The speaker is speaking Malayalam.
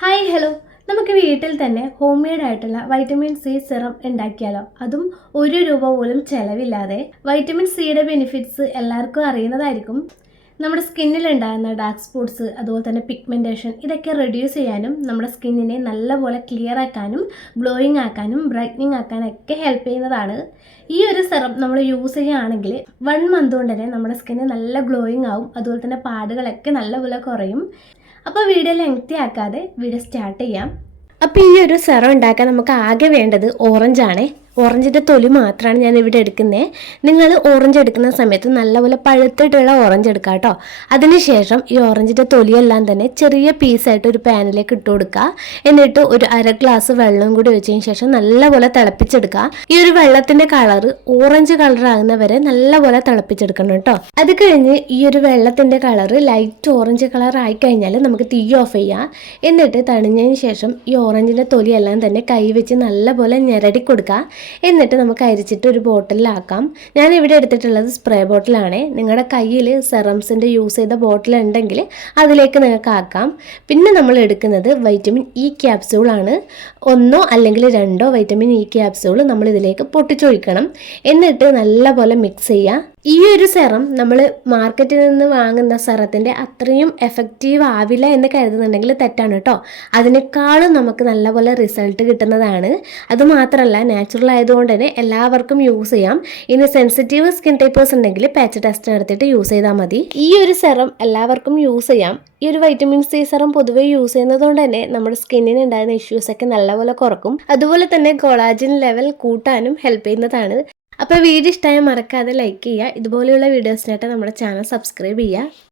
ഹായ് ഹലോ നമുക്ക് വീട്ടിൽ തന്നെ ഹോം മെയ്ഡ് ആയിട്ടുള്ള വൈറ്റമിൻ സി സിറം ഉണ്ടാക്കിയാലോ? അതും ഒരു രൂപ പോലും ചിലവില്ലാതെ വൈറ്റമിൻ സിയുടെ ബെനിഫിറ്റ്സ് എല്ലാവർക്കും അറിയുന്നതായിരിക്കും. നമ്മുടെ സ്കിന്നിൽ ഉണ്ടാകുന്ന ഡാർക്ക് സ്പോട്ട്സ് അതുപോലെ തന്നെ പിഗ്മെന്റേഷൻ ഇതൊക്കെ റെഡ്യൂസ് ചെയ്യാനും നമ്മുടെ സ്കിന്നിനെ നല്ലപോലെ ക്ലിയർ ആക്കാനും ഗ്ലോയിങ് ആക്കാനും ബ്രൈറ്റനിങ് ഒക്കെ ഹെൽപ്പ് ചെയ്യുന്നതാണ്. ഈ ഒരു സെറം നമ്മൾ യൂസ് ചെയ്യുകയാണെങ്കിൽ വൺ മന്ത് കൊണ്ട് തന്നെ നമ്മുടെ സ്കിന്ന് നല്ല ഗ്ലോയിങ് ആവും അതുപോലെ തന്നെ പാടുകളൊക്കെ നല്ലപോലെ കുറയും. അപ്പോൾ വീഡിയോ ലെങ്തി ആക്കാതെ വീഡിയോ സ്റ്റാർട്ട് ചെയ്യാം. അപ്പോൾ ഈ ഒരു സെറം ഉണ്ടാക്കാൻ നമുക്ക് ആകെ വേണ്ടത് ഓറഞ്ചാണേ ഓറഞ്ചിന്റെ തൊലി മാത്രമാണ് ഞാൻ ഇവിടെ എടുക്കുന്നത് നിങ്ങൾ ഓറഞ്ച് എടുക്കുന്ന സമയത്ത് നല്ലപോലെ പഴുത്തിട്ടുള്ള ഓറഞ്ച് എടുക്കുക കേട്ടോ അതിനുശേഷം ഈ ഓറഞ്ചിന്റെ തൊലിയെല്ലാം തന്നെ ചെറിയ പീസായിട്ട് ഒരു പാനിലേക്ക് ഇട്ട് കൊടുക്കുക എന്നിട്ട് ഒരു അര ഗ്ലാസ് വെള്ളം കൂടി വെച്ചതിന് ശേഷം നല്ലപോലെ തിളപ്പിച്ചെടുക്കുക ഈ ഒരു വെള്ളത്തിന്റെ കളർ ഓറഞ്ച് കളർ ആകുന്ന വരെ നല്ലപോലെ തിളപ്പിച്ചെടുക്കണം കേട്ടോ അത് കഴിഞ്ഞ് ഈ ഒരു വെള്ളത്തിന്റെ കളർ ലൈറ്റ് ഓറഞ്ച് കളർ ആയി കഴിഞ്ഞാൽ നമുക്ക് തീ ഓഫ് ചെയ്യാം. എന്നിട്ട് തണിഞ്ഞതിന് ശേഷം ഈ ഓറഞ്ചിന്റെ തൊലിയെല്ലാം തന്നെ കൈ വെച്ച് നല്ലപോലെ ഞെരടി കൊടുക്കുക എന്നിട്ട് നമുക്ക് അരിച്ചിട്ട് ഒരു ബോട്ടിലാക്കാം. ഞാൻ ഇവിടെ എടുത്തിട്ടുള്ളത് സ്പ്രേ ബോട്ടിലാണ് നിങ്ങളുടെ കയ്യിൽ സെറംസിന്റെ യൂസ് ചെയ്ത ബോട്ടിൽ ഉണ്ടെങ്കിൽ അതിലേക്ക് നിങ്ങൾക്ക് ആക്കാം. പിന്നെ നമ്മൾ എടുക്കുന്നത് വൈറ്റമിൻ ഇ ക്യാപ്സ്യൂളാണ് ഒന്നോ അല്ലെങ്കിൽ രണ്ടോ വൈറ്റമിൻ ഇ ക്യാപ്സ്യൂൾ നമ്മൾ ഇതിലേക്ക് പൊട്ടിച്ചൊഴിക്കണം. എന്നിട്ട് നല്ലപോലെ മിക്സ് ചെയ്യുക ഈ ഒരു സെറം നമ്മൾ മാർക്കറ്റിൽ നിന്ന് വാങ്ങുന്ന സെറത്തിന്റെ അത്രയും എഫക്റ്റീവ് ആവില്ല എന്ന് കരുതുന്നുണ്ടെങ്കിൽ തെറ്റാണ് കേട്ടോ. അതിനേക്കാളും നമുക്ക് നല്ലപോലെ റിസൾട്ട് കിട്ടുന്നതാണ്. അതുമാത്രമല്ല നാച്ചുറൽ ആയതുകൊണ്ട് തന്നെ എല്ലാവർക്കും യൂസ് ചെയ്യാം. ഇനി സെൻസിറ്റീവ് സ്കിൻ ടൈപ്പേഴ്സ് ഉണ്ടെങ്കിൽ പാച്ച് ടെസ്റ്റ് നടത്തിയിട്ട് യൂസ് ചെയ്താൽ മതി. ഈ ഒരു സെറം എല്ലാവർക്കും യൂസ് ചെയ്യാം. ഈ ഒരു വൈറ്റമിൻ സി സെറം പൊതുവെ യൂസ് ചെയ്യുന്നതുകൊണ്ട് തന്നെ നമ്മുടെ സ്കിന്നിന് ഉണ്ടാകുന്ന ഇഷ്യൂസൊക്കെ നല്ലപോലെ കുറക്കും. അതുപോലെ തന്നെ കൊളാജിൻ ലെവൽ കൂട്ടാനും ഹെൽപ്പ് ചെയ്യുന്നതാണ്. അപ്പോൾ വീഡിയോ ഇഷ്ടമായ മറക്കാതെ ലൈക്ക് ചെയ്യുക. ഇതുപോലെയുള്ള വീഡിയോസിനായിട്ട് നമ്മുടെ ചാനൽ സബ്സ്ക്രൈബ് ചെയ്യുക.